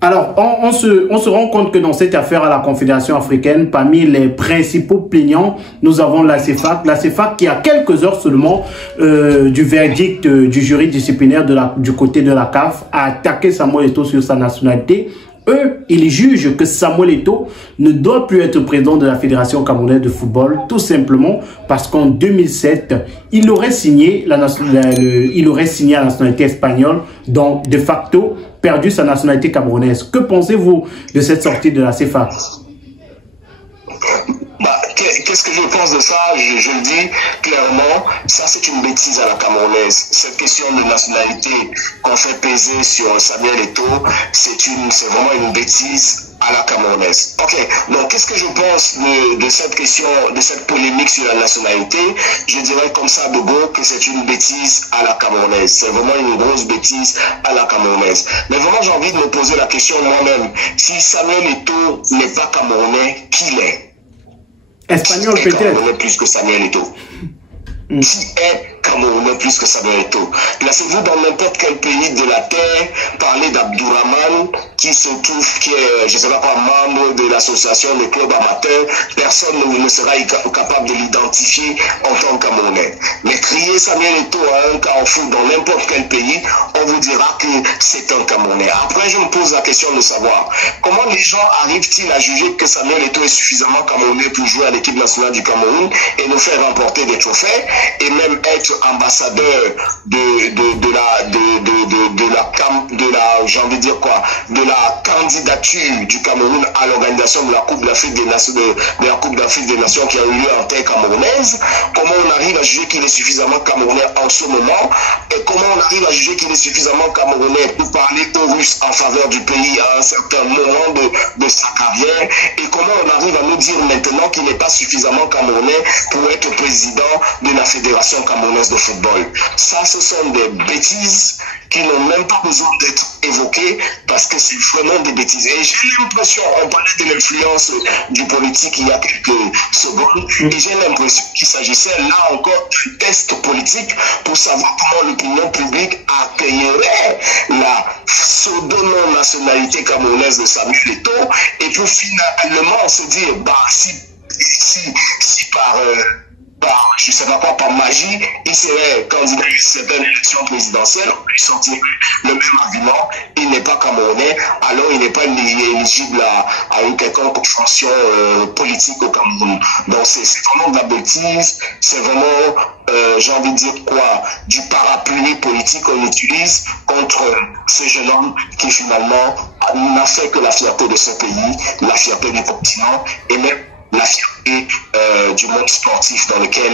Alors, on se rend compte que dans cette affaire à la Confédération africaine, parmi les principaux plaignants, nous avons la CEFAC. La CEFAC qui, a quelques heures seulement du verdict du jury disciplinaire du côté de la CAF, a attaqué Samuel Eto'o sur sa nationalité. Eux, ils jugent que Samuel Eto'o ne doit plus être président de la Fédération camerounaise de football, tout simplement parce qu'en 2007, il aurait signé la nationalité espagnole, donc de facto perdu sa nationalité camerounaise. Que pensez-vous de cette sortie de la CEFAC? Qu'est-ce que je pense de ça? Je le dis clairement, ça c'est une bêtise à la camerounaise. Cette question de nationalité qu'on fait peser sur Samuel Eto'o, c'est vraiment une bêtise à la camerounaise. Ok, donc qu'est-ce que je pense de cette question, de cette polémique sur la nationalité? Je dirais comme ça de go que c'est une bêtise à la camerounaise. C'est vraiment une grosse bêtise à la camerounaise. Mais vraiment j'ai envie de me poser la question moi-même. Si Samuel Eto'o n'est pas camerounais, qui l'est? Espagnol peut-être. Plus que Samuel Eto'o. Qui est camerounais plus que Samuel Eto'o? Placez-vous dans n'importe quel pays de la terre, parler d'Abdourahmane, qui se trouve, qui est, je ne sais pas quoi, membre de l'association des clubs amateurs, personne ne sera capable de l'identifier en tant que camerounais. Mais crier Samuel Eto'o à un carrefour dans n'importe quel pays, on vous dira que c'est un Camerounais. Après, je me pose la question de savoir comment les gens arrivent-ils à juger que Samuel Eto'o est suffisamment camerounais pour jouer à l'équipe nationale du Cameroun et nous faire remporter des trophées et même être ambassadeur de la candidature du Cameroun à l'organisation de la Coupe d'Afrique des Nations, de la Coupe d'Afrique des Nations qui a eu lieu en terre camerounaise. Comment on arrive à juger qu'il est suffisamment camerounais en ce moment et comment on arrive à juger qu'il est suffisamment camerounais pour parler aux Russes en faveur du pays à un certain moment de sa carrière et comment on arrive à nous dire maintenant qu'il n'est pas suffisamment camerounais pour être président de la Fédération camerounaise de football. Ça, ce sont des bêtises qui n'ont même pas besoin d'être évoquées parce que c'est vraiment des bêtises. Et j'ai l'impression, on parlait de l'influence du politique il y a quelques secondes, et j'ai l'impression qu'il s'agissait là encore d'un test politique pour savoir comment l'opinion publique accueillerait la pseudo-nationalité camerounaise de Samuel Eto'o et pour finalement se dire, bah, si par je ne sais pas quoi, par magie, il serait candidat à une certaine élection présidentielle, on peut sortir le même argument, il n'est pas camerounais, alors il n'est pas éligible à une quelconque fonction politique au Cameroun. Donc c'est vraiment de la bêtise, c'est vraiment, j'ai envie de dire quoi, du parapluie politique qu'on utilise contre ce jeune homme qui finalement n'a fait que la fierté de ce pays, la fierté du continent et même la fierté du monde sportif dans lequel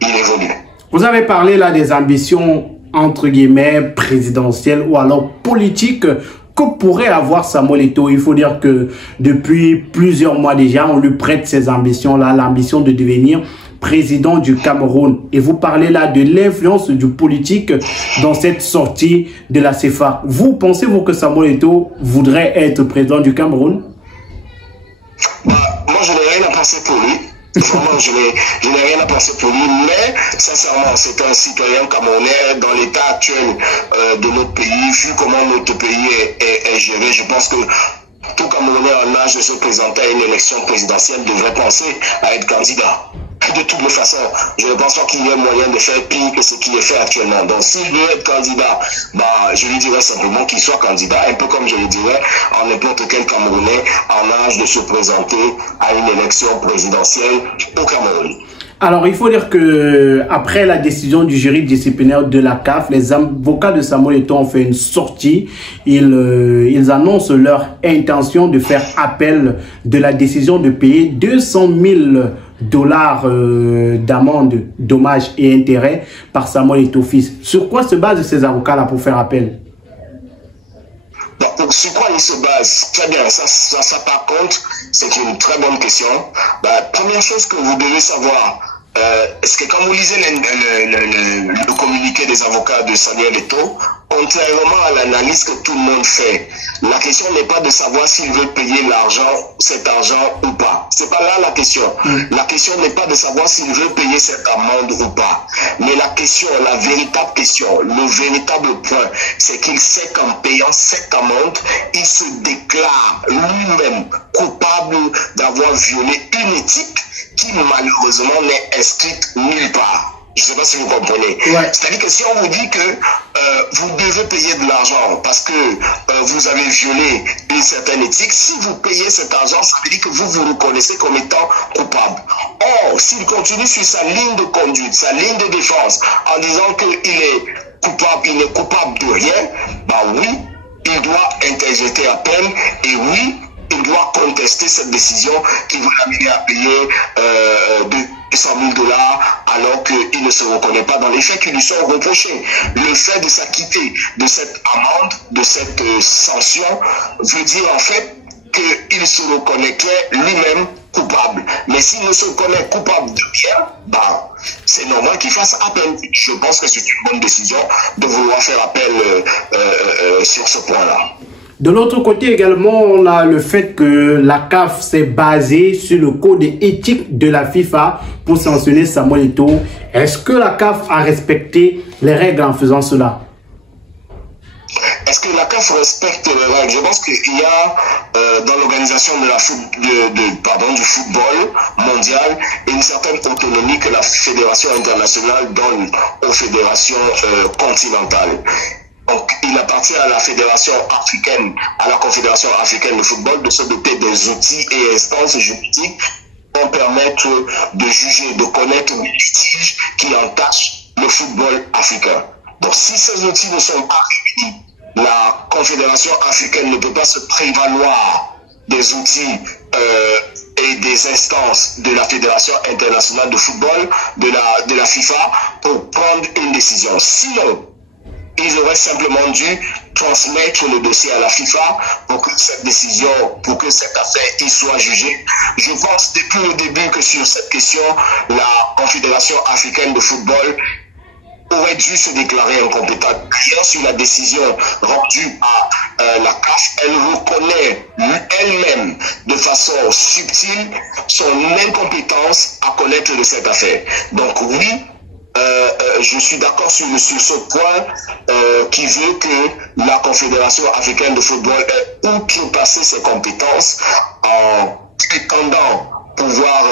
il évolue. Vous avez parlé là des ambitions entre guillemets présidentielles ou alors politiques que pourrait avoir Samuel Eto'o. Il faut dire que depuis plusieurs mois déjà, on lui prête ces ambitions-là, l'ambition de devenir président du Cameroun. Et vous parlez là de l'influence du politique dans cette sortie de la CEFAC. Vous pensez-vous que Samuel Eto'o voudrait être président du Cameroun? Moi, je n'ai rien à penser pour lui. Vraiment, je n'ai rien à penser pour lui, mais sincèrement, c'est un citoyen camerounais dans l'état actuel de notre pays, vu comment notre pays est géré. Je pense que tout Camerounais en âge de se présenter à une élection présidentielle devrait penser à être candidat. De toutes les façons, je ne pense pas qu'il y ait moyen de faire pire que ce qui est fait actuellement. Donc s'il veut être candidat, bah, je lui dirais simplement qu'il soit candidat, un peu comme je le dirais en n'importe quel Camerounais en âge de se présenter à une élection présidentielle au Cameroun. Alors, il faut dire que après la décision du jury disciplinaire de la CAF, les avocats de Samuel Eto'o ont fait une sortie. Ils annoncent leur intention de faire appel de la décision de payer 200 000 $ d'amende, dommages et intérêts par Samuel Eto'o fils. Sur quoi se basent ces avocats-là pour faire appel? Donc, sur quoi ils se basent? Très bien, ça par contre, c'est une très bonne question. Première chose que vous devez savoir, est-ce que quand vous lisez le communiqué des avocats de Samuel Eto'o, contrairement à l'analyse que tout le monde fait, la question n'est pas de savoir s'il veut payer cet argent ou pas. C'est pas là la question. La question n'est pas de savoir s'il veut payer cette amende ou pas. Mais la question, la véritable question, le véritable point, c'est qu'il sait qu'en payant cette amende, il se déclare lui-même coupable d'avoir violé une éthique qui malheureusement n'est inscrite nulle part. Je ne sais pas si vous comprenez. Ouais. C'est-à-dire que si on vous dit que vous devez payer de l'argent parce que vous avez violé une certaine éthique, si vous payez cet argent, ça veut dire que vous vous reconnaissez comme étant coupable. Or, s'il continue sur sa ligne de conduite, sa ligne de défense, en disant qu'il est coupable, il n'est coupable de rien, bah oui, il doit interjeter appel et oui, il doit contester cette décision qui va l'amener à payer 200 000 $ alors qu'il ne se reconnaît pas dans les faits qui lui sont reprochés. Le fait de s'acquitter de cette amende, de cette sanction, veut dire en fait qu'il se reconnaîtrait lui-même coupable. Mais s'il ne se reconnaît coupable de rien, bah, c'est normal qu'il fasse appel. Je pense que c'est une bonne décision de vouloir faire appel sur ce point-là. De l'autre côté également, on a le fait que la CAF s'est basée sur le code éthique de la FIFA pour sanctionner Samuel Eto'o. Est-ce que la CAF a respecté les règles en faisant cela? Est-ce que la CAF respecte les règles? Je pense qu'il y a dans l'organisation du football mondial une certaine autonomie que la Fédération internationale donne aux fédérations continentales. Donc, il appartient à la Fédération africaine, à la Confédération africaine de football de se doter des outils et instances juridiques qui vont permettre de juger, de connaître les litiges qui entachent le football africain. Donc, si ces outils ne sont pas réunis, la Confédération africaine ne peut pas se prévaloir des outils et des instances de la Fédération internationale de football, de la FIFA, pour prendre une décision. Sinon, ils auraient simplement dû transmettre le dossier à la FIFA pour que cette décision, pour que cette affaire y soit jugée. Je pense depuis le début que sur cette question, la Confédération africaine de football aurait dû se déclarer incompétente. D'ailleurs, sur la décision rendue à la CAF, elle reconnaît elle-même de façon subtile son incompétence à connaître de cette affaire. Donc oui, je suis d'accord sur ce point qui veut que la Confédération africaine de football ait outrepassé ses compétences en prétendant pouvoir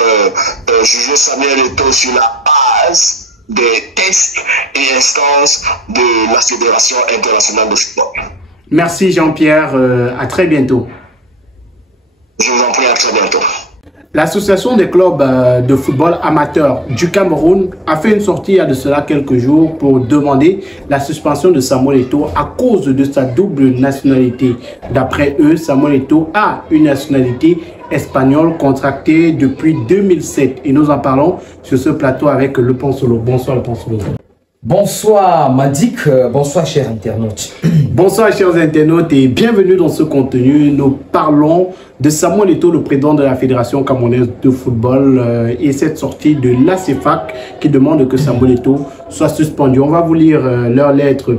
juger Samuel Eto'o sur la base des tests et instances de la Fédération internationale de football. Merci Jean-Pierre, à très bientôt. Je vous en prie, à très bientôt. L'association des clubs de football amateurs du Cameroun a fait une sortie il y a de cela quelques jours pour demander la suspension de Samuel Eto'o à cause de sa double nationalité. D'après eux, Samuel Eto'o a une nationalité espagnole contractée depuis 2007. Et nous en parlons sur ce plateau avec Le Ponsolo. Bonsoir Le Ponsolo. Bonsoir Madik, bonsoir chers internautes. Bonsoir chers internautes et bienvenue dans ce contenu. Nous parlons de Samuel Eto'o, le président de la Fédération camerounaise de football et cette sortie de l'ACFAC qui demande que Samuel Eto'o soit suspendu. On va vous lire leur lettre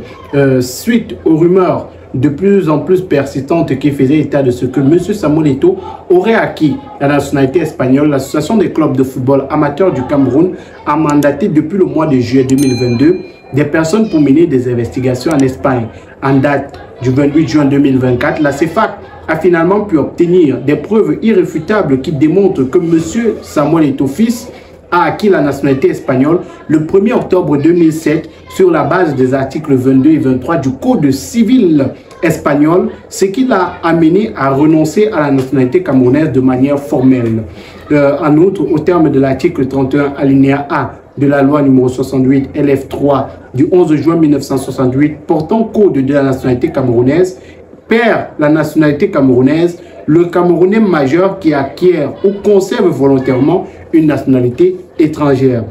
suite aux rumeurs de plus en plus persistantes qui faisaient état de ce que M. Samuel Eto'o aurait acquis la nationalité espagnole. L'association des clubs de football amateurs du Cameroun a mandaté depuis le mois de juillet 2022 des personnes pour mener des investigations en Espagne. En date du 28 juin 2024, la CFAC a finalement pu obtenir des preuves irréfutables qui démontrent que M. Samuel Eto'o fils a acquis la nationalité espagnole le 1er octobre 2007 sur la base des articles 22 et 23 du Code civil espagnol, ce qui l'a amené à renoncer à la nationalité camerounaise de manière formelle. En outre, au terme de l'article 31 alinéa A de la loi numéro 68 LF3 du 11 juin 1968 portant Code de la nationalité camerounaise, perd la nationalité camerounaise le Camerounais majeur qui acquiert ou conserve volontairement une nationalité étrangère.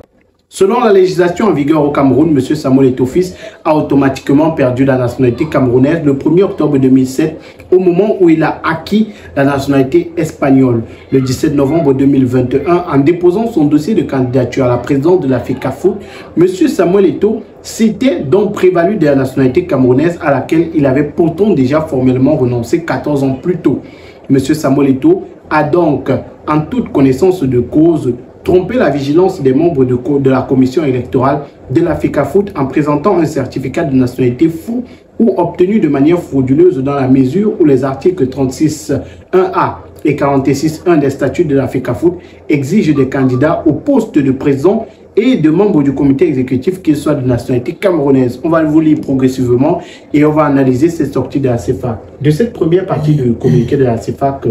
Selon la législation en vigueur au Cameroun, M. Samuel Eto'o fils a automatiquement perdu la nationalité camerounaise le 1er octobre 2007 au moment où il a acquis la nationalité espagnole. Le 17 novembre 2021, en déposant son dossier de candidature à la présidence de la FECAFOOT, M. Samuel Eto'o s'était donc prévalu de la nationalité camerounaise à laquelle il avait pourtant déjà formellement renoncé 14 ans plus tôt. M. Samuel Eto'o a donc, en toute connaissance de cause, trompé la vigilance des membres de la commission électorale de la FECAFOOT en présentant un certificat de nationalité faux ou obtenu de manière frauduleuse dans la mesure où les articles 36.1a et 46.1 des statuts de la FECAFOOT exigent des candidats au poste de président et de membres du comité exécutif qu'ils soient de nationalité camerounaise. On va vous lire progressivement et on va analyser ces sorties de la CEFAC. De cette première partie du communiqué de la CEFAC,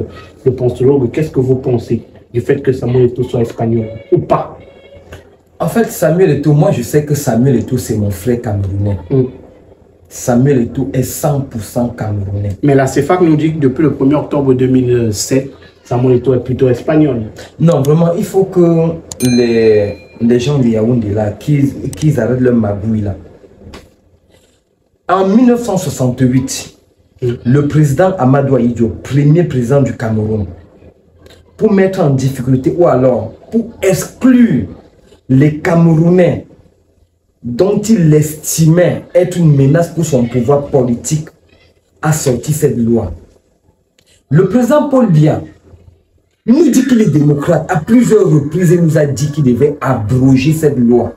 le pensologue, qu'est-ce que vous pensez du fait que Samuel Eto'o soit espagnol ou pas? En fait, Samuel Eto'o, moi je sais que Samuel Eto'o c'est mon frère camerounais. Samuel Eto'o est 100% camerounais. Mais la CEFAC nous dit que depuis le 1er octobre 2007, Samuel Eto'o est plutôt espagnol. Non, vraiment, il faut que les gens de Yaoundé là, qu'ils arrêtent leur magouille là. En 1968, le président Amadou Ahidjo, premier président du Cameroun, pour mettre en difficulté ou alors pour exclure les Camerounais dont il estimait être une menace pour son pouvoir politique, a sorti cette loi. Le président Paul Biya nous dit qu'il est démocrate. À plusieurs reprises, il nous a dit qu'il devait abroger cette loi.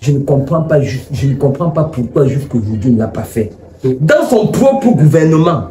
Je ne comprends pas pourquoi jusqu'aujourd'hui il ne l'a pas fait. Dans son propre gouvernement,